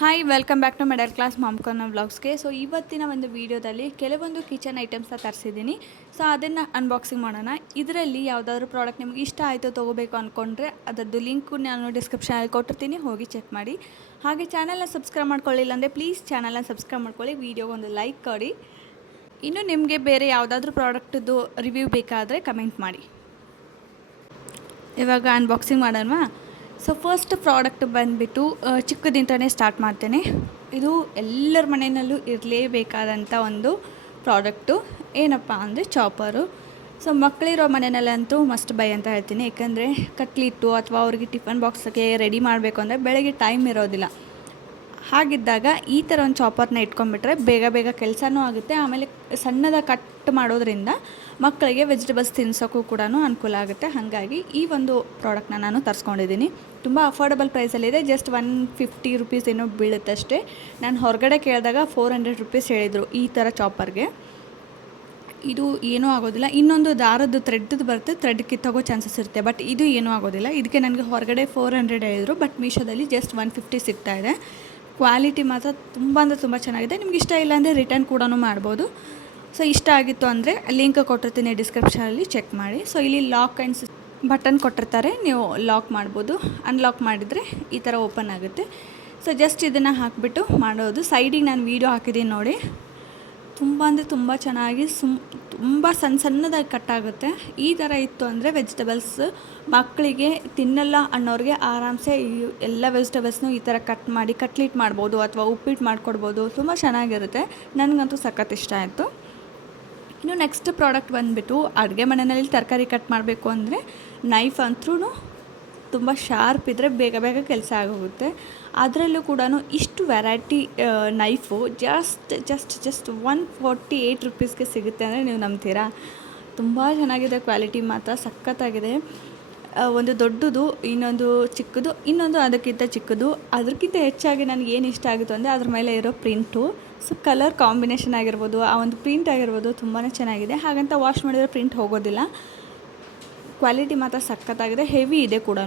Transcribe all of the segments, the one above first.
Hi welcome back to middle class ಮಾಮ್ಕನ್ನ ವ್ಲಾಗ್ಸ್ಗೆ. So ಇವತ್ತಿನ ಒಂದು ವೀಡಿಯೋದಲ್ಲಿ ಕೆಲವೊಂದು ಕಿಚನ್ ಐಟಮ್ಸ್ನ ತರಿಸಿದ್ದೀನಿ. ಸೊ ಅದನ್ನು ಅನ್ಬಾಕ್ಸಿಂಗ್ ಮಾಡೋಣ. ಇದರಲ್ಲಿ ಯಾವುದಾದ್ರೂ ಪ್ರಾಡಕ್ಟ್ ನಿಮ್ಗೆ ಇಷ್ಟ ಆಯಿತು ತೊಗೋಬೇಕು ಅಂದ್ಕೊಂಡ್ರೆ ಅದರದ್ದು ಲಿಂಕು ನಾನು ಡಿಸ್ಕ್ರಿಪ್ಷನಲ್ಲಿ ಕೊಟ್ಟಿರ್ತೀನಿ, ಹೋಗಿ ಚೆಕ್ ಮಾಡಿ. ಹಾಗೆ ಚಾನಲ್ನ ಸಬ್ಸ್ಕ್ರೈಬ್ ಮಾಡ್ಕೊಳ್ಳಿಲ್ಲ ಅಂದರೆ ಪ್ಲೀಸ್ ಚಾನಲ್ನ ಸಬ್ಸ್ಕ್ರೈಬ್ ಮಾಡ್ಕೊಳ್ಳಿ, ವೀಡಿಯೋಗೊಂದು ಲೈಕ್ ಕೊಡಿ. ಇನ್ನು ನಿಮಗೆ ಬೇರೆ ಯಾವುದಾದ್ರೂ ಪ್ರಾಡಕ್ಟದ್ದು ರಿವ್ಯೂ ಬೇಕಾದರೆ ಕಮೆಂಟ್ ಮಾಡಿ. ಇವಾಗ ಅನ್ಬಾಕ್ಸಿಂಗ್ ಮಾಡೋಣ. ಸೊ ಫಸ್ಟ್ ಪ್ರಾಡಕ್ಟ್ ಬಂದುಬಿಟ್ಟು ಚಿಕ್ಕದಿಂದನೇ ಸ್ಟಾರ್ಟ್ ಮಾಡ್ತೇನೆ. ಇದು ಎಲ್ಲರ ಮನೆಯಲ್ಲೂ ಇರಲೇಬೇಕಾದಂಥ ಒಂದು ಪ್ರಾಡಕ್ಟು. ಏನಪ್ಪ ಅಂದರೆ ಚಾಪರು. ಸೊ ಮಕ್ಕಳಿರೋ ಮನೆಯಲ್ಲಂತೂ ಮಸ್ಟ್ ಬೈ ಅಂತ ಹೇಳ್ತೀನಿ. ಯಾಕಂದರೆ ಕಟ್ಲಿಟ್ಟು ಅಥವಾ ಅವ್ರಿಗೆ ಟಿಫನ್ ಬಾಕ್ಸ್ಗೆ ರೆಡಿ ಮಾಡಬೇಕು ಅಂದರೆ ಬೆಳಗ್ಗೆ ಟೈಮ್ ಇರೋದಿಲ್ಲ. ಹಾಗಿದ್ದಾಗ ಈ ಥರ ಒಂದು ಚಾಪರ್ನ ಇಟ್ಕೊಂಡ್ಬಿಟ್ರೆ ಬೇಗ ಬೇಗ ಕೆಲಸನೂ ಆಗುತ್ತೆ. ಆಮೇಲೆ ಸಣ್ಣದಾಗಿ ಕಟ್ ಮಾಡೋದ್ರಿಂದ ಮಕ್ಕಳಿಗೆ ವೆಜಿಟೇಬಲ್ಸ್ ತಿನ್ಸೋಕ್ಕೂ ಕೂಡ ಅನುಕೂಲ ಆಗುತ್ತೆ. ಹಾಗಾಗಿ ಈ ಒಂದು ಪ್ರಾಡಕ್ಟ್ನ ನಾನು ತರಿಸ್ಕೊಂಡಿದ್ದೀನಿ. ತುಂಬ ಅಫೋರ್ಡಬಲ್ ಪ್ರೈಸಲ್ಲಿದೆ. ಜಸ್ಟ್ 150 ರುಪೀಸ್ ಏನೋ ಬೀಳುತ್ತೆ ಅಷ್ಟೇ. ನಾನು ಹೊರಗಡೆ ಕೇಳಿದಾಗ 400 ರುಪೀಸ್ ಹೇಳಿದರು ಈ ಥರ ಚಾಪರ್ಗೆ. ಇದು ಏನೂ ಆಗೋದಿಲ್ಲ. ಇನ್ನೊಂದು ದಾರದ್ದು ಥ್ರೆಡ್ದು ಬರುತ್ತೆ, ಥ್ರೆಡ್ ಕಿತ್ತೋಗೋ ಚಾನ್ಸಸ್ ಇರುತ್ತೆ. ಬಟ್ ಇದು ಏನೂ ಆಗೋದಿಲ್ಲ. ಇದಕ್ಕೆ ನನಗೆ ಹೊರಗಡೆ 400 ಹೇಳಿದರು, ಬಟ್ ಮೀಶೋದಲ್ಲಿ ಜಸ್ಟ್ 150 ಸಿಗ್ತಾಯಿದೆ. ಕ್ವಾಲಿಟಿ ಮಾತ್ರ ತುಂಬ ಅಂದರೆ ತುಂಬ ಚೆನ್ನಾಗಿದೆ. ನಿಮ್ಗೆ ಇಷ್ಟ ಇಲ್ಲ ಅಂದರೆ ರಿಟರ್ನ್ ಕೂಡ ಮಾಡ್ಬೋದು. ಸೊ ಇಷ್ಟ ಆಗಿತ್ತು ಅಂದರೆ ಲಿಂಕ್ ಕೊಟ್ಟಿರ್ತೀನಿ ಡಿಸ್ಕ್ರಿಪ್ಷನಲ್ಲಿ, ಚೆಕ್ ಮಾಡಿ. ಸೊ ಇಲ್ಲಿ ಲಾಕ್ ಆ್ಯಂಡ್ ಬಟನ್ ಕೊಟ್ಟಿರ್ತಾರೆ, ನೀವು ಲಾಕ್ ಮಾಡ್ಬೋದು. ಅನ್ಲಾಕ್ ಮಾಡಿದರೆ ಈ ಥರ ಓಪನ್ ಆಗುತ್ತೆ. ಸೊ ಜಸ್ಟ್ ಇದನ್ನು ಹಾಕಿಬಿಟ್ಟು ಮಾಡೋದು. ಸೈಡಿಗೆ ನಾನು ವೀಡಿಯೋ ಹಾಕಿದ್ದೀನಿ ನೋಡಿ. ತುಂಬ ಅಂದರೆ ತುಂಬ ಚೆನ್ನಾಗಿ ತುಂಬ ಸಣ್ಣದಾಗಿ ಕಟ್ಟಾಗುತ್ತೆ. ಈ ಥರ ಇತ್ತು ಅಂದರೆ ವೆಜಿಟೇಬಲ್ಸ್ ಮಕ್ಕಳಿಗೆ ತಿನ್ನಲ್ಲ ಅನ್ನೋರಿಗೆ ಆರಾಮ್ಸೆ ಎಲ್ಲ ವೆಜಿಟೇಬಲ್ಸ್ನು ಈ ಥರ ಕಟ್ ಮಾಡಿ ಕಟ್ಲಿಟ್ ಮಾಡ್ಬೋದು ಅಥವಾ ಉಪ್ಪಿಟ್ಟು ಮಾಡಿಕೊಡ್ಬೋದು. ತುಂಬ ಚೆನ್ನಾಗಿರುತ್ತೆ. ನನಗಂತೂ ಸಖತ್ ಇಷ್ಟ ಆಯಿತು. ಇನ್ನು ನೆಕ್ಸ್ಟ್ ಪ್ರಾಡಕ್ಟ್ ಬಂದುಬಿಟ್ಟು ಅಡುಗೆ ಮನೆಯಲ್ಲಿ ತರಕಾರಿ ಕಟ್ ಮಾಡಬೇಕು ಅಂದರೆ ನೈಫ್ ಅಂತೂ ತುಂಬ ಶಾರ್ಪ್ ಇದ್ದರೆ ಬೇಗ ಬೇಗ ಕೆಲಸ ಆಗೋಗುತ್ತೆ. ಅದರಲ್ಲೂ ಕೂಡ ಇಷ್ಟು ವೆರೈಟಿ ನೈಫು ಜಸ್ಟ್ 148 ರುಪೀಸ್ಗೆ ಸಿಗುತ್ತೆ ಅಂದರೆ ನೀವು ನಂಬ್ತೀರಾ? ತುಂಬ ಚೆನ್ನಾಗಿದೆ. ಕ್ವಾಲಿಟಿ ಮಾತ್ರ ಸಖತ್ತಾಗಿದೆ. ಒಂದು ದೊಡ್ಡದು, ಇನ್ನೊಂದು ಚಿಕ್ಕದು, ಇನ್ನೊಂದು ಅದಕ್ಕಿಂತ ಚಿಕ್ಕದು. ಅದಕ್ಕಿಂತ ಹೆಚ್ಚಾಗಿ ನನಗೆ ಏನು ಇಷ್ಟ ಆಗುತ್ತೋ ಅಂದರೆ ಅದ್ರ ಮೇಲೆ ಇರೋ ಪ್ರಿಂಟು. ಸೊ ಕಲರ್ ಕಾಂಬಿನೇಷನ್ ಆಗಿರ್ಬೋದು, ಆ ಒಂದು ಪ್ರಿಂಟ್ ಆಗಿರ್ಬೋದು ತುಂಬಾ ಚೆನ್ನಾಗಿದೆ. ಹಾಗಂತ ವಾಶ್ ಮಾಡಿದರೆ ಪ್ರಿಂಟ್ ಹೋಗೋದಿಲ್ಲ. ಕ್ವಾಲಿಟಿ ಮಾತ್ರ ಸಖತ್ತಾಗಿದೆ. ಹೆವಿ ಇದೆ ಕೂಡ.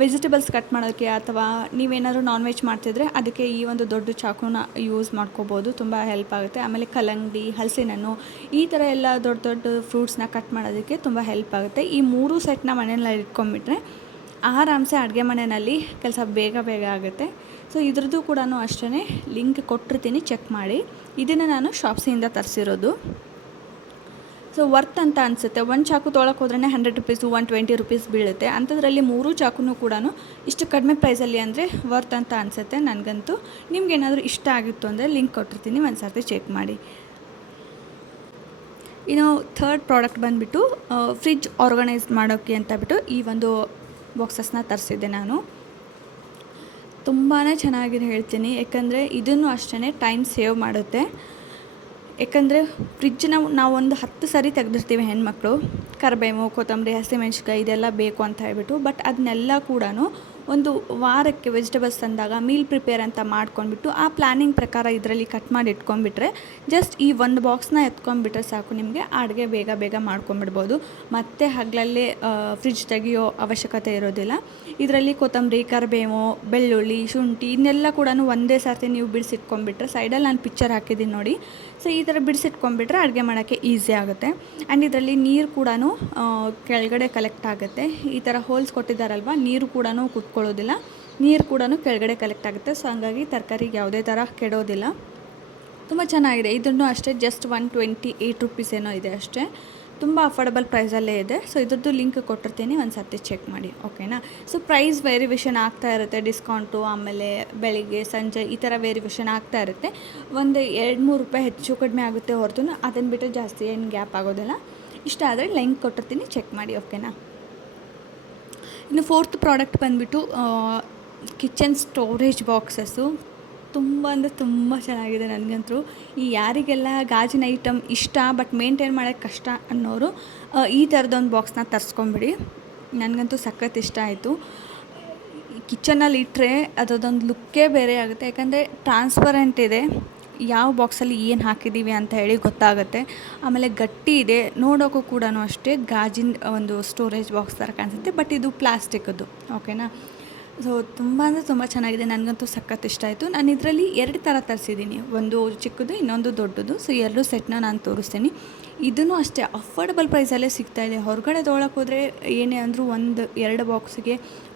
ವೆಜಿಟೇಬಲ್ಸ್ ಕಟ್ ಮಾಡೋಕ್ಕೆ ಅಥವಾ ನೀವೇನಾದರೂ ನಾನ್ ವೆಜ್ ಮಾಡ್ತಿದ್ರೆ ಅದಕ್ಕೆ ಈ ಒಂದು ದೊಡ್ಡ ಚಾಕುನ ಯೂಸ್ ಮಾಡ್ಕೋಬೋದು. ತುಂಬ ಹೆಲ್ಪ್ ಆಗುತ್ತೆ. ಆಮೇಲೆ ಕಲ್ಲಂಗಡಿ, ಹಲಸಿನಣ್ಣು ಈ ಥರ ಎಲ್ಲ ದೊಡ್ಡ ದೊಡ್ಡ ಫ್ರೂಟ್ಸ್ನ ಕಟ್ ಮಾಡೋದಕ್ಕೆ ತುಂಬ ಹೆಲ್ಪ್ ಆಗುತ್ತೆ. ಈ 3 ಸೆಟ್ನ ಮನೆಯಲ್ಲಿ ಇಟ್ಕೊಂಡ್ಬಿಟ್ರೆ ಆರಾಮ್ಸೆ ಅಡುಗೆ ಮನೆಯಲ್ಲಿ ಕೆಲಸ ಬೇಗ ಬೇಗ ಆಗುತ್ತೆ. ಸೊ ಇದ್ರದ್ದು ಕೂಡ ಅಷ್ಟೇ ಲಿಂಕ್ ಕೊಟ್ಟಿರ್ತೀನಿ, ಚೆಕ್ ಮಾಡಿ. ಇದನ್ನು ನಾನು ಶಾಪ್ಸಿಯಿಂದ ತರಿಸಿರೋದು. ಸೊ ವರ್ತ್ ಅಂತ ಅನಿಸುತ್ತೆ. ಒಂದು ಚಾಕು ತೊಗೊಳಕ್ಕೆ ಹೋದ್ರೇ 100 ರುಪೀಸು 120 ರುಪೀಸ್ ಬೀಳುತ್ತೆ. ಅಂಥದ್ರಲ್ಲಿ 3 ಚಾಕುನೂ ಕೂಡ ಇಷ್ಟು ಕಡಿಮೆ ಪ್ರೈಸಲ್ಲಿ ಅಂದರೆ ವರ್ತ್ ಅಂತ ಅನಿಸುತ್ತೆ ನನಗಂತೂ. ನಿಮ್ಗೇನಾದರೂ ಇಷ್ಟ ಆಗಿತ್ತು ಅಂದರೆ ಲಿಂಕ್ ಕೊಟ್ಟಿರ್ತೀನಿ, ಒಂದು ಸರ್ತಿ ಚೆಕ್ ಮಾಡಿ. ಇನ್ನು ಥರ್ಡ್ ಪ್ರಾಡಕ್ಟ್ ಬಂದುಬಿಟ್ಟು ಫ್ರಿಡ್ಜ್ ಆರ್ಗನೈಸ್ ಮಾಡೋಕ್ಕೆ ಅಂತ ಬಿಟ್ಟು ಈ ಒಂದು ಬಾಕ್ಸಸ್ನ ತರಿಸಿದ್ದೆ ನಾನು. ತುಂಬಾ ಚೆನ್ನಾಗಿದೆ ಹೇಳ್ತೀನಿ. ಯಾಕಂದರೆ ಇದನ್ನು ಅಷ್ಟೇ ಟೈಮ್ ಸೇವ್ ಮಾಡುತ್ತೆ. ಯಾಕಂದರೆ ಫ್ರಿಜ್ಜನ್ನ ನಾವು ಒಂದು 10 ಸರಿ ತೆಗೆದಿರ್ತೀವಿ ಹೆಣ್ಮಕ್ಳು. ಕರಿಬೇವು, ಕೊತ್ತಂಬರಿ, ಹಸಿಮೆಣ್ಸಿನ್ಕಾಯಿ ಇದೆಲ್ಲ ಬೇಕು ಅಂತ ಹೇಳ್ಬಿಟ್ಟು. ಬಟ್ ಅದನ್ನೆಲ್ಲ ಕೂಡ ಒಂದು ವಾರಕ್ಕೆ ವೆಜಿಟೇಬಲ್ಸ್ ತಂದಾಗ ಮೀಲ್ ಪ್ರಿಪೇರ್ ಅಂತ ಮಾಡ್ಕೊಂಡ್ಬಿಟ್ಟು ಆ ಪ್ಲ್ಯಾನಿಂಗ್ ಪ್ರಕಾರ ಇದರಲ್ಲಿ ಕಟ್ ಮಾಡಿ ಇಟ್ಕೊಂಡ್ಬಿಟ್ರೆ ಜಸ್ಟ್ ಈ ಒಂದು ಬಾಕ್ಸ್ನ ಎತ್ಕೊಂಡ್ಬಿಟ್ರೆ ಸಾಕು, ನಿಮಗೆ ಅಡುಗೆ ಬೇಗ ಬೇಗ ಮಾಡ್ಕೊಂಬಿಡ್ಬೋದು. ಮತ್ತು ಹಗಲಲ್ಲೇ ಫ್ರಿಡ್ಜ್ ತೆಗಿಯೋ ಅವಶ್ಯಕತೆ ಇರೋದಿಲ್ಲ. ಇದರಲ್ಲಿ ಕೊತ್ತಂಬರಿ, ಕರಿಬೇವು, ಬೆಳ್ಳುಳ್ಳಿ, ಶುಂಠಿ ಇದನ್ನೆಲ್ಲ ಕೂಡ ಒಂದೇ ಸರ್ತಿ ನೀವು ಬಿಡಿಸಿಟ್ಕೊಂಡ್ಬಿಟ್ರೆ, ಸೈಡಲ್ಲಿ ನಾನು ಪಿಕ್ಚರ್ ಹಾಕಿದ್ದೀನಿ ನೋಡಿ. ಸೊ ಈ ಥರ ಬಿಡಿಸಿಟ್ಕೊಂಡ್ಬಿಟ್ರೆ ಅಡುಗೆ ಮಾಡೋಕ್ಕೆ ಈಸಿ ಆಗುತ್ತೆ. ಆ್ಯಂಡ್ ಇದರಲ್ಲಿ ನೀರು ಕೂಡ ಕೆಳಗಡೆ ಕಲೆಕ್ಟ್ ಆಗುತ್ತೆ. ಈ ಥರ ಹೋಲ್ಸ್ ಕೊಟ್ಟಿದ್ದಾರಲ್ವ, ನೀರು ಕೂಡ ಕುತ್ಕೊಳ್ಳೋದಿಲ್ಲ, ನೀರು ಕೂಡ ಕೆಳಗಡೆ ಕಲೆಕ್ಟ್ ಆಗುತ್ತೆ. ಸೊ ಹಂಗಾಗಿ ತರಕಾರಿಗೆ ಯಾವುದೇ ಥರ ಕೆಡೋದಿಲ್ಲ. ತುಂಬ ಚೆನ್ನಾಗಿದೆ. ಇದನ್ನು ಅಷ್ಟೇ ಜಸ್ಟ್ 128 ರುಪೀಸ್ ಏನೋ ಇದೆ ಅಷ್ಟೇ. ತುಂಬ ಅಫೋರ್ಡಬಲ್ ಪ್ರೈಸಲ್ಲೇ ಇದೆ. ಸೊ ಇದ್ರದ್ದು ಲಿಂಕ್ ಕೊಟ್ಟಿರ್ತೀನಿ, ಒಂದು ಸರ್ತಿ ಚೆಕ್ ಮಾಡಿ, ಓಕೆನಾ? ಸೊ ಪ್ರೈಸ್ ವೇರಿಯೇಷನ್ ಆಗ್ತಾ ಇರುತ್ತೆ. ಡಿಸ್ಕೌಂಟು ಆಮೇಲೆ ಬೆಳಿಗ್ಗೆ ಸಂಜೆ ಈ ಥರ ವೇರಿಯೇಷನ್ ಆಗ್ತಾ ಇರುತ್ತೆ. ಒಂದು 2-3 ರೂಪಾಯಿ ಹೆಚ್ಚು ಕಡಿಮೆ ಆಗುತ್ತೆ ಹೊರತು ಅದನ್ನು ಬಿಟ್ಟು ಜಾಸ್ತಿ ಏನು ಗ್ಯಾಪ್ ಆಗೋದಿಲ್ಲ. ಇಷ್ಟ ಆದರೆ ಲಿಂಕ್ ಕೊಟ್ಟಿರ್ತೀನಿ, ಚೆಕ್ ಮಾಡಿ, ಓಕೆನಾ? ಇನ್ನು ಫೋರ್ತ್ ಪ್ರಾಡಕ್ಟ್ ಬಂದುಬಿಟ್ಟು ಕಿಚನ್ ಸ್ಟೋರೇಜ್ ಬಾಕ್ಸಸ್ಸು. ತುಂಬ ಅಂದರೆ ತುಂಬ ಚೆನ್ನಾಗಿದೆ. ನನಗಂತೂ ಈ ಯಾರಿಗೆಲ್ಲ ಗಾಜಿನ ಐಟಮ್ ಇಷ್ಟ ಬಟ್ ಮೇಂಟೈನ್ ಮಾಡೋಕ್ಕೆ ಕಷ್ಟ ಅನ್ನೋರು ಈ ಥರದೊಂದು ಬಾಕ್ಸ್ನ ತರಿಸ್ಕೊಂಬಿಡಿ. ನನಗಂತೂ ಸಖತ್ ಇಷ್ಟ ಆಯಿತು. ಕಿಚನಲ್ಲಿ ಇಟ್ಟರೆ ಅದರದೊಂದು ಲುಕ್ಕೇ ಬೇರೆ ಆಗುತ್ತೆ. ಯಾಕಂದರೆ ಟ್ರಾನ್ಸ್ಪರೆಂಟ್ ಇದೆ, ಯಾವ ಬಾಕ್ಸಲ್ಲಿ ಏನು ಹಾಕಿದ್ದೀವಿ ಅಂತ ಹೇಳಿ ಗೊತ್ತಾಗುತ್ತೆ. ಆಮೇಲೆ ಗಟ್ಟಿ ಇದೆ, ನೋಡೋಕ್ಕೂ ಕೂಡ ಅಷ್ಟೇ ಗಾಜಿನ ಒಂದು ಸ್ಟೋರೇಜ್ ಬಾಕ್ಸ್ ಥರ ಕಾಣಿಸುತ್ತೆ. ಬಟ್ ಇದು ಪ್ಲಾಸ್ಟಿಕ್ಕದ್ದು, ಓಕೆನಾ? ಸೊ ತುಂಬ ಅಂದರೆ ತುಂಬ ಚೆನ್ನಾಗಿದೆ. ನನಗಂತೂ ಸಖತ್ ಇಷ್ಟ ಆಯಿತು. ನಾನು ಇದರಲ್ಲಿ 2 ಥರ ತರಿಸಿದ್ದೀನಿ, ಒಂದು ಚಿಕ್ಕದು, ಇನ್ನೊಂದು ದೊಡ್ಡದು. ಸೊ 2 ಸೆಟ್ನ ನಾನು ತೋರಿಸ್ತೀನಿ. ಇದೂ ಅಷ್ಟೇ ಅಫೋರ್ಡಬಲ್ ಪ್ರೈಸಲ್ಲೇ ಸಿಗ್ತಾಯಿದೆ. ಹೊರಗಡೆ ತೊಗೊಳಕ್ಕೆ ಹೋದರೆ ಏನೇ ಅಂದರೂ 2 ಬಾಕ್ಸಿಗೆ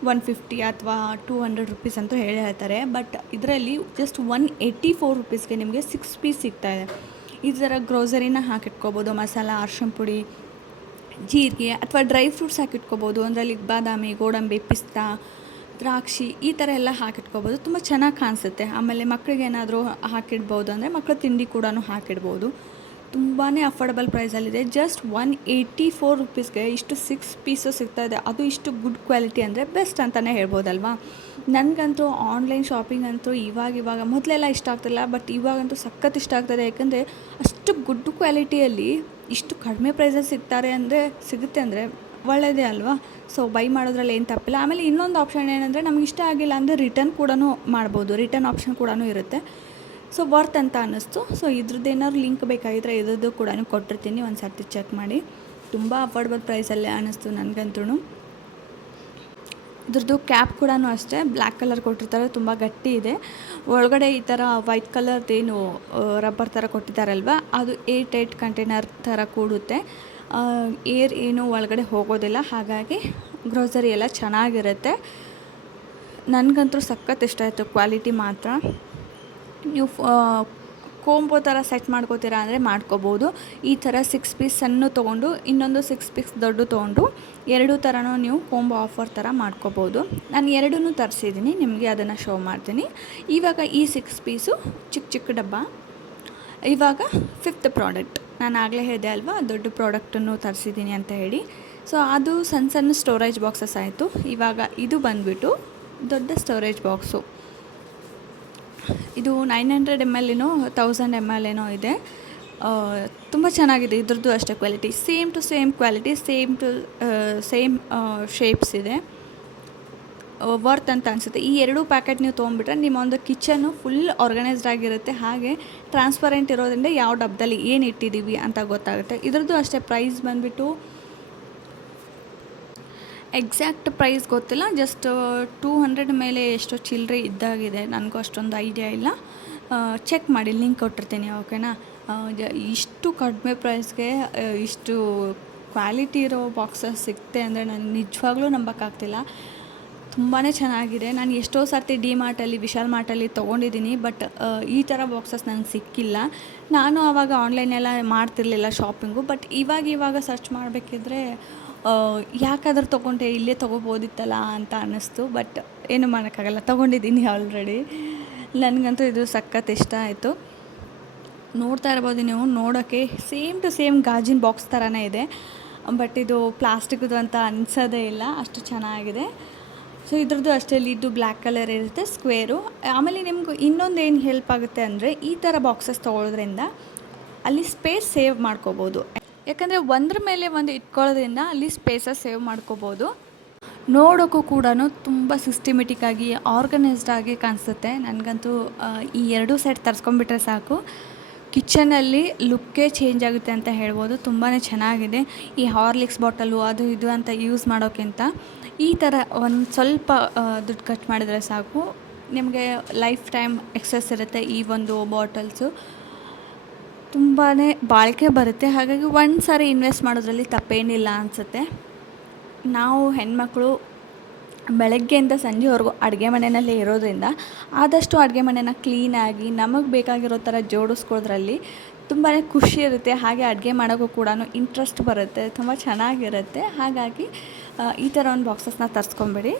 150 ಅಥವಾ 200 ರುಪೀಸ್ ಅಂತೂ ಹೇಳೇ ಹೇಳ್ತಾರೆ. ಬಟ್ ಇದರಲ್ಲಿ ಜಸ್ಟ್ 184 ರುಪೀಸ್ಗೆ ನಿಮಗೆ 6 ಪೀಸ್ ಸಿಗ್ತಾಯಿದೆ. ಈ ಥರ ಗ್ರೋಸರಿನ ಹಾಕಿಟ್ಕೋಬೋದು, ಮಸಾಲ, ಅರ್ಶಿಣ ಪುಡಿ, ಜೀರಿಗೆ ಅಥವಾ ಡ್ರೈ ಫ್ರೂಟ್ಸ್ ಹಾಕಿಟ್ಕೋಬೋದು. ಅದರಲ್ಲಿ ಬಾದಾಮಿ, ಗೋಡಂಬಿ, ಪಿಸ್ತಾ, ದ್ರಾಕ್ಷಿ ಈ ಥರ ಎಲ್ಲ ಹಾಕಿಟ್ಕೋಬೋದು. ತುಂಬ ಚೆನ್ನಾಗಿ ಕಾಣಿಸುತ್ತೆ. ಆಮೇಲೆ ಮಕ್ಕಳಿಗೆ ಏನಾದರೂ ಹಾಕಿಡ್ಬೋದು, ಅಂದರೆ ಮಕ್ಕಳ ತಿಂಡಿ ಕೂಡ ಹಾಕಿಡ್ಬೋದು. ತುಂಬಾ ಅಫೋರ್ಡಬಲ್ ಪ್ರೈಸಲ್ಲಿದೆ. ಜಸ್ಟ್ 184 ರುಪೀಸ್ಗೆ ಇಷ್ಟು 6 ಪೀಸು ಸಿಗ್ತಾಯಿದೆ. ಅದು ಇಷ್ಟು ಗುಡ್ ಕ್ವಾಲಿಟಿ ಅಂದರೆ ಬೆಸ್ಟ್ ಅಂತಲೇ ಹೇಳ್ಬೋದಲ್ವಾ. ನನಗಂತೂ ಆನ್ಲೈನ್ ಶಾಪಿಂಗ್ ಅಂತೂ ಇವಾಗ ಮೊದಲೆಲ್ಲ ಇಷ್ಟ ಆಗ್ತಿಲ್ಲ, ಬಟ್ ಇವಾಗಂತೂ ಸಖತ್ ಇಷ್ಟ ಆಗ್ತದೆ. ಯಾಕಂದರೆ ಅಷ್ಟು ಗುಡ್ ಕ್ವಾಲಿಟಿಯಲ್ಲಿ ಇಷ್ಟು ಕಡಿಮೆ ಪ್ರೈಸಲ್ಲಿ ಸಿಗುತ್ತೆ ಅಂದರೆ ಒಳ್ಳೆಯದೇ ಅಲ್ವಾ. ಸೊ ಬೈ ಮಾಡೋದ್ರಲ್ಲಿ ಏನು ತಪ್ಪಿಲ್ಲ. ಆಮೇಲೆ ಇನ್ನೊಂದು ಆಪ್ಷನ್ ಏನಂದರೆ, ನಮ್ಗೆ ಇಷ್ಟ ಆಗಿಲ್ಲ ಅಂದರೆ ರಿಟರ್ನ್ ಕೂಡ ಮಾಡ್ಬೋದು. ರಿಟರ್ನ್ ಆಪ್ಷನ್ ಕೂಡ ಇರುತ್ತೆ. ಸೊ ವರ್ತ್ ಅಂತ ಅನ್ನಿಸ್ತು. ಸೊ ಇದ್ರದ್ದು ಏನಾದ್ರು ಲಿಂಕ್ ಬೇಕಾಗಿದ್ದರೆ ಇದ್ರದ್ದು ಕೂಡ ಕೊಟ್ಟಿರ್ತೀನಿ, ಒಂದು ಸರ್ತಿ ಚೆಕ್ ಮಾಡಿ. ತುಂಬ ಅಫೋರ್ಡಬಲ್ ಪ್ರೈಸಲ್ಲೇ ಅನ್ನಿಸ್ತು ನನಗಂತೂ. ಇದ್ರದ್ದು ಕ್ಯಾಪ್ ಕೂಡ ಅಷ್ಟೇ ಬ್ಲ್ಯಾಕ್ ಕಲರ್ ಕೊಟ್ಟಿರ್ತಾರೆ, ತುಂಬ ಗಟ್ಟಿ ಇದೆ. ಒಳಗಡೆ ಈ ಥರ ವೈಟ್ ಕಲರ್ದೇನು ರಬ್ಬರ್ ಥರ ಕೊಟ್ಟಿದ್ದಾರಲ್ವ, ಅದು 8 ಕಂಟೈನರ್ ಥರ ಕೂಡುತ್ತೆ. ಏರ್ ಏನು ಒಳಗಡೆ ಹೋಗೋದಿಲ್ಲ. ಹಾಗಾಗಿ ಗ್ರೋಸರಿ ಎಲ್ಲ ಚೆನ್ನಾಗಿರುತ್ತೆ. ನನಗಂತೂ ಸಖತ್ ಇಷ್ಟ ಆಯಿತು, ಕ್ವಾಲಿಟಿ ಮಾತ್ರ. ನೀವು ಕೋಂಬೋ ಥರ ಸೆಟ್ ಮಾಡ್ಕೋತೀರಾ ಅಂದರೆ ಮಾಡ್ಕೋಬೋದು. ಈ ಥರ 6 ಪೀಸ್ ಸಣ್ಣ ತೊಗೊಂಡು ಇನ್ನೊಂದು 6 ಪೀಸ್ ದೊಡ್ಡ ತೊಗೊಂಡು 2 ಥರನೂ ನೀವು ಕೋಂಬೋ ಆಫರ್ ಥರ ಮಾಡ್ಕೋಬೋದು. ನಾನು 2 ತರಿಸಿದ್ದೀನಿ, ನಿಮಗೆ ಅದನ್ನು ಶೋ ಮಾಡ್ತೀನಿ. ಇವಾಗ ಈ 6 ಪೀಸು ಚಿಕ್ಕ ಡಬ್ಬ. ಇವಾಗ 5th ಪ್ರಾಡಕ್ಟ್. ನಾನು ಆಗಲೇ ಹೇಳಿದೆ ಅಲ್ವಾ, ದೊಡ್ಡ ಪ್ರಾಡಕ್ಟನ್ನು ತರಿಸಿದ್ದೀನಿ ಅಂತ ಹೇಳಿ. ಸೊ ಅದು ಸಣ್ಣ ಸ್ಟೋರೇಜ್ ಬಾಕ್ಸಸ್ ಆಯಿತು. ಇವಾಗ ಇದು ಬಂದುಬಿಟ್ಟು ದೊಡ್ಡ ಸ್ಟೋರೇಜ್ ಬಾಕ್ಸು. ಇದು 900 ml 1000 ml ಇದೆ. ತುಂಬ ಚೆನ್ನಾಗಿದೆ. ಇದ್ರದ್ದು ಅಷ್ಟೇ quality, same to same quality, same shapes ಇದೆ. ವರ್ತ್ ಅಂತ ಅನಿಸುತ್ತೆ. ಈ 2 ಪ್ಯಾಕೆಟ್ ನೀವು ತೊಗೊಂಡ್ಬಿಟ್ರೆ ನಿಮ್ಮ ಒಂದು ಕಿಚನ್ನು ಫುಲ್ ಆರ್ಗನೈಸ್ಡ್ ಆಗಿರುತ್ತೆ. ಹಾಗೆ ಟ್ರಾನ್ಸ್ಪರೆಂಟ್ ಇರೋದ್ರಿಂದ ಯಾವ ಡಬ್ಬದಲ್ಲಿ ಏನು ಇಟ್ಟಿದ್ದೀವಿ ಅಂತ ಗೊತ್ತಾಗುತ್ತೆ. ಇದ್ರದ್ದು ಅಷ್ಟೇ ಪ್ರೈಸ್ ಬಂದುಬಿಟ್ಟು ಎಕ್ಸಾಕ್ಟ್ ಪ್ರೈಸ್ ಗೊತ್ತಿಲ್ಲ, ಜಸ್ಟ್ 200 ಮೇಲೆ ಎಷ್ಟೋ ಚಿಲ್ಲರೆ ಇದ್ದಾಗಿದೆ. ನನಗೂ ಅಷ್ಟೊಂದು ಐಡಿಯಾ ಇಲ್ಲ. ಚೆಕ್ ಮಾಡಿ, ಲಿಂಕ್ ಕೊಟ್ಟಿರ್ತೀನಿ, ಓಕೆನಾ. ಇಷ್ಟು ಕಡಿಮೆ ಪ್ರೈಸ್ಗೆ ಇಷ್ಟು ಕ್ವಾಲಿಟಿ ಇರೋ ಬಾಕ್ಸಸ್ ಸಿಗುತ್ತೆ ಅಂದರೆ ನನಗೆ ನಿಜವಾಗ್ಲೂ ನಂಬೋಕ್ಕಾಗ್ತಿಲ್ಲ. ತುಂಬಾ ಚೆನ್ನಾಗಿದೆ. ನಾನು ಎಷ್ಟೋ ಸರ್ತಿ ಡಿ ಮಾರ್ಟಲ್ಲಿ, ವಿಶಾಲ್ ಮಾರ್ಟಲ್ಲಿ ತೊಗೊಂಡಿದ್ದೀನಿ, ಬಟ್ ಈ ಥರ ಬಾಕ್ಸಸ್ ನನಗೆ ಸಿಕ್ಕಿಲ್ಲ. ನಾನು ಆವಾಗ ಆನ್ಲೈನೆಲ್ಲ ಮಾಡ್ತಿರ್ಲಿಲ್ಲ ಶಾಪಿಂಗು, ಬಟ್ ಇವಾಗ ಸರ್ಚ್ ಮಾಡಬೇಕಿದ್ರೆ ಯಾಕಾದ್ರೂ ತೊಗೊಂಡೆ, ಇಲ್ಲೇ ತೊಗೋಬೋದಿತ್ತಲ್ಲ ಅಂತ ಅನ್ನಿಸ್ತು. ಬಟ್ ಏನು ಮಾಡೋಕ್ಕಾಗಲ್ಲ, ತೊಗೊಂಡಿದ್ದೀನಿ ಆಲ್ರೆಡಿ. ನನಗಂತೂ ಇದು ಸಖತ್ ಇಷ್ಟ ಆಯಿತು. ನೋಡ್ತಾ ಇರ್ಬೋದು ನೀವು, ನೋಡೋಕ್ಕೆ ಸೇಮ್ ಟು ಸೇಮ್ ಗಾಜಿನ ಬಾಕ್ಸ್ ಥರನೇ ಇದೆ. ಬಟ್ ಇದು ಪ್ಲಾಸ್ಟಿಕ್ದು ಅಂತ ಅನಿಸೋದೇ ಇಲ್ಲ, ಅಷ್ಟು ಚೆನ್ನಾಗಿದೆ. ಸೊ ಇದ್ರದ್ದು ಅಷ್ಟೇ ಲಿಡ್ಡು ಬ್ಲ್ಯಾಕ್ ಕಲರ್ ಇರುತ್ತೆ, ಸ್ಕ್ವೇರು. ಆಮೇಲೆ ನಿಮ್ಗೆ ಇನ್ನೊಂದು ಏನು ಹೆಲ್ಪ್ ಆಗುತ್ತೆ ಅಂದರೆ, ಈ ಥರ ಬಾಕ್ಸಸ್ ತೊಗೊಳೋದ್ರಿಂದ ಅಲ್ಲಿ ಸ್ಪೇಸ್ ಸೇವ್ ಮಾಡ್ಕೋಬೋದು. ಯಾಕಂದರೆ ಒಂದ್ರ ಮೇಲೆ ಒಂದು ಇಟ್ಕೊಳ್ಳೋದ್ರಿಂದ ಅಲ್ಲಿ ಸ್ಪೇಸಸ್ ಸೇವ್ ಮಾಡ್ಕೋಬೋದು. ನೋಡೋಕ್ಕೂ ಕೂಡ ತುಂಬ ಸಿಸ್ಟಮೆಟಿಕ್ಕಾಗಿ, ಆರ್ಗನೈಸ್ಡ್ ಆಗಿ ಕಾಣಿಸುತ್ತೆ. ನನಗಂತೂ ಈ 2 ಸೆಟ್ ತರಿಸ್ಕೊಂಡ್ಬಿಟ್ರೆ ಸಾಕು, ಕಿಚನಲ್ಲಿ ಲುಕ್ಕೇ ಚೇಂಜ್ ಆಗುತ್ತೆ ಅಂತ ಹೇಳ್ಬೋದು. ತುಂಬಾ ಚೆನ್ನಾಗಿದೆ. ಈ ಹಾರ್ಲಿಕ್ಸ್ ಬಾಟಲು ಅದು ಇದು ಅಂತ ಯೂಸ್ ಮಾಡೋಕ್ಕಿಂತ ಈ ಥರ ಒಂದು ಸ್ವಲ್ಪ ದುಡ್ಡು ಖರ್ಚು ಮಾಡಿದರೆ ಸಾಕು, ನಿಮಗೆ ಲೈಫ್ ಟೈಮ್ ಎಕ್ಸಸ್ ಇರುತ್ತೆ. ಈ ಒಂದು ಬಾಟಲ್ಸು ತುಂಬಾ ಬಾಳಿಕೆ ಬರುತ್ತೆ. ಹಾಗಾಗಿ ಒಂದು ಸಾರಿ ಇನ್ವೆಸ್ಟ್ ಮಾಡೋದ್ರಲ್ಲಿ ತಪ್ಪೇನಿಲ್ಲ ಅನಿಸುತ್ತೆ. ನಾವು ಹೆಣ್ಮಕ್ಳು ಬೆಳಗ್ಗೆಯಿಂದ ಸಂಜೆವರೆಗೂ ಅಡುಗೆ ಮನೆಯಲ್ಲೇ ಇರೋದ್ರಿಂದ ಆದಷ್ಟು ಅಡುಗೆ ಮನೆನ ಕ್ಲೀನಾಗಿ ನಮಗೆ ಬೇಕಾಗಿರೋ ಥರ ಜೋಡಿಸ್ಕೊಳ್ಳೋದ್ರಲ್ಲಿ ತುಂಬಾ ಖುಷಿ ಇರುತ್ತೆ. ಹಾಗೆ ಅಡುಗೆ ಮಾಡೋಕ್ಕೂ ಕೂಡ ಇಂಟ್ರೆಸ್ಟ್ ಬರುತ್ತೆ, ತುಂಬ ಚೆನ್ನಾಗಿರುತ್ತೆ. ಹಾಗಾಗಿ ಈ ಥರ ಒಂದು ಬಾಕ್ಸಸ್ನ ತರಿಸ್ಕೊಂಬೇಡಿ.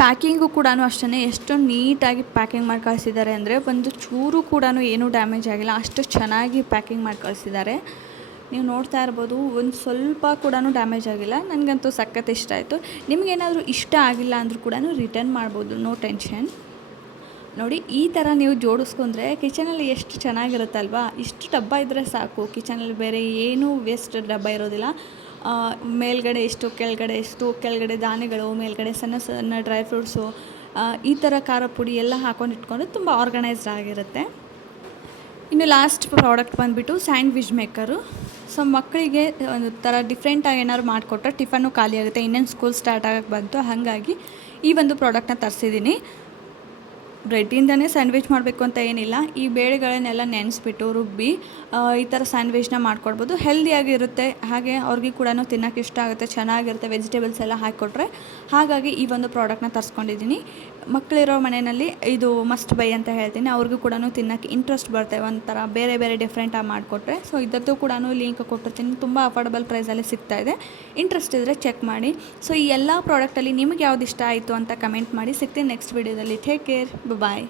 ಪ್ಯಾಕಿಂಗು ಕೂಡ ಅಷ್ಟೇ, ಎಷ್ಟು ನೀಟಾಗಿ ಪ್ಯಾಕಿಂಗ್ ಮಾಡಿ ಕಳಿಸಿದ್ದಾರೆ ಅಂದರೆ ಒಂದು ಚೂರು ಕೂಡ ಏನೂ ಡ್ಯಾಮೇಜ್ ಆಗಿಲ್ಲ, ಅಷ್ಟು ಚೆನ್ನಾಗಿ ಪ್ಯಾಕಿಂಗ್ ಮಾಡಿ ಕಳಿಸಿದ್ದಾರೆ. ನೀವು ನೋಡ್ತಾ ಇರ್ಬೋದು, ಒಂದು ಸ್ವಲ್ಪ ಕೂಡ ಡ್ಯಾಮೇಜ್ ಆಗಿಲ್ಲ. ನನಗಂತೂ ಸಖತ್ ಇಷ್ಟ ಆಯಿತು. ನಿಮಗೇನಾದರೂ ಇಷ್ಟ ಆಗಿಲ್ಲ ಅಂದರೂ ಕೂಡ ರಿಟರ್ನ್ ಮಾಡ್ಬೋದು, ನೋ ಟೆನ್ಷನ್. ನೋಡಿ, ಈ ಥರ ನೀವು ಜೋಡಿಸ್ಕೊಂಡ್ರೆ ಕಿಚನಲ್ಲಿ ಎಷ್ಟು ಚೆನ್ನಾಗಿರುತ್ತಲ್ವಾ. ಇಷ್ಟು ಡಬ್ಬ ಇದ್ದರೆ ಸಾಕು, ಕಿಚನಲ್ಲಿ ಬೇರೆ ಏನೂ ವೇಸ್ಟ್ ಡಬ್ಬ ಇರೋದಿಲ್ಲ. ಮೇಲ್ಗಡೆ ಎಷ್ಟು, ಕೆಳಗಡೆ ಧಾನ್ಯಗಳು, ಮೇಲ್ಗಡೆ ಸಣ್ಣ ಡ್ರೈ ಫ್ರೂಟ್ಸು, ಈ ಥರ ಖಾರ ಪುಡಿ ಎಲ್ಲ ಹಾಕೊಂಡು ಇಟ್ಕೊಂಡು ತುಂಬ ಆರ್ಗನೈಸ್ಡ್ ಆಗಿರುತ್ತೆ. ಇನ್ನು ಲಾಸ್ಟ್ ಪ್ರಾಡಕ್ಟ್ ಬಂದುಬಿಟ್ಟು ಸ್ಯಾಂಡ್ವಿಚ್ ಮೇಕರು. ಸೊ ಮಕ್ಕಳಿಗೆ ಒಂದು ಥರ ಡಿಫ್ರೆಂಟಾಗಿ ಏನಾದ್ರು ಮಾಡಿಕೊಟ್ರೆ ಟಿಫನ್ನು ಖಾಲಿ ಆಗುತ್ತೆ, ಇನ್ನೇನು ಸ್ಕೂಲ್ ಸ್ಟಾರ್ಟ್ ಆಗಕ್ಕೆ ಬಂತು. ಹಾಗಾಗಿ ಈ ಒಂದು ಪ್ರಾಡಕ್ಟ್ನ ತರಿಸಿದ್ದೀನಿ. ಬ್ರೆಡ್ಡಿಂದನೇ ಸ್ಯಾಂಡ್ವಿಚ್ ಮಾಡಬೇಕು ಅಂತ ಏನಿಲ್ಲ, ಈ ಬೇಳೆಗಳನ್ನೆಲ್ಲ ನೆನೆಸ್ಬಿಟ್ಟು ರುಬ್ಬಿ ಈ ಥರ ಸ್ಯಾಂಡ್ವಿಚ್ನ ಮಾಡ್ಕೊಡ್ಬೋದು. ಹೆಲ್ದಿಯಾಗಿರುತ್ತೆ, ಹಾಗೆ ಅವ್ರಿಗೆ ಕೂಡ ತಿನ್ನೋಕೆ ಇಷ್ಟ ಆಗುತ್ತೆ, ಚೆನ್ನಾಗಿರುತ್ತೆ, ವೆಜಿಟೇಬಲ್ಸ್ ಎಲ್ಲ ಹಾಕಿಕೊಟ್ರೆ. ಹಾಗಾಗಿ ಈ ಒಂದು ಪ್ರಾಡಕ್ಟ್ನ ತರಿಸ್ಕೊಂಡಿದ್ದೀನಿ. ಮಕ್ಕಳಿರೋ ಮನೆಯಲ್ಲಿ ಇದು ಮಸ್ಟ್ ಬೈ ಅಂತ ಹೇಳ್ತೀನಿ. ಅವ್ರಿಗೂ ಕೂಡ ತಿನ್ನೋಕ್ಕೆ ಇಂಟ್ರೆಸ್ಟ್ ಬರುತ್ತೆ, ಒಂಥರ ಬೇರೆ ಬೇರೆ ಡಿಫ್ರೆಂಟಾಗಿ ಮಾಡಿಕೊಟ್ರೆ. ಸೊ ಇದರದ್ದು ಕೂಡ ಲಿಂಕ್ ಕೊಟ್ಟಿರ್ತೀನಿ, ತುಂಬ ಅಫೋರ್ಡಬಲ್ ಪ್ರೈಸಲ್ಲಿ ಸಿಗ್ತಾಯಿದೆ. ಇಂಟ್ರೆಸ್ಟ್ ಇದ್ದರೆ ಚೆಕ್ ಮಾಡಿ. ಸೊ ಈ ಎಲ್ಲ ಪ್ರಾಡಕ್ಟಲ್ಲಿ ನಿಮಗೆ ಯಾವ್ದು ಇಷ್ಟ ಆಯಿತು ಅಂತ ಕಮೆಂಟ್ ಮಾಡಿ. ಸಿಗ್ತೀನಿ ನೆಕ್ಸ್ಟ್ ವೀಡಿಯೋದಲ್ಲಿ. ಟೇಕ್ ಕೇರ್, ಬಾಯ್.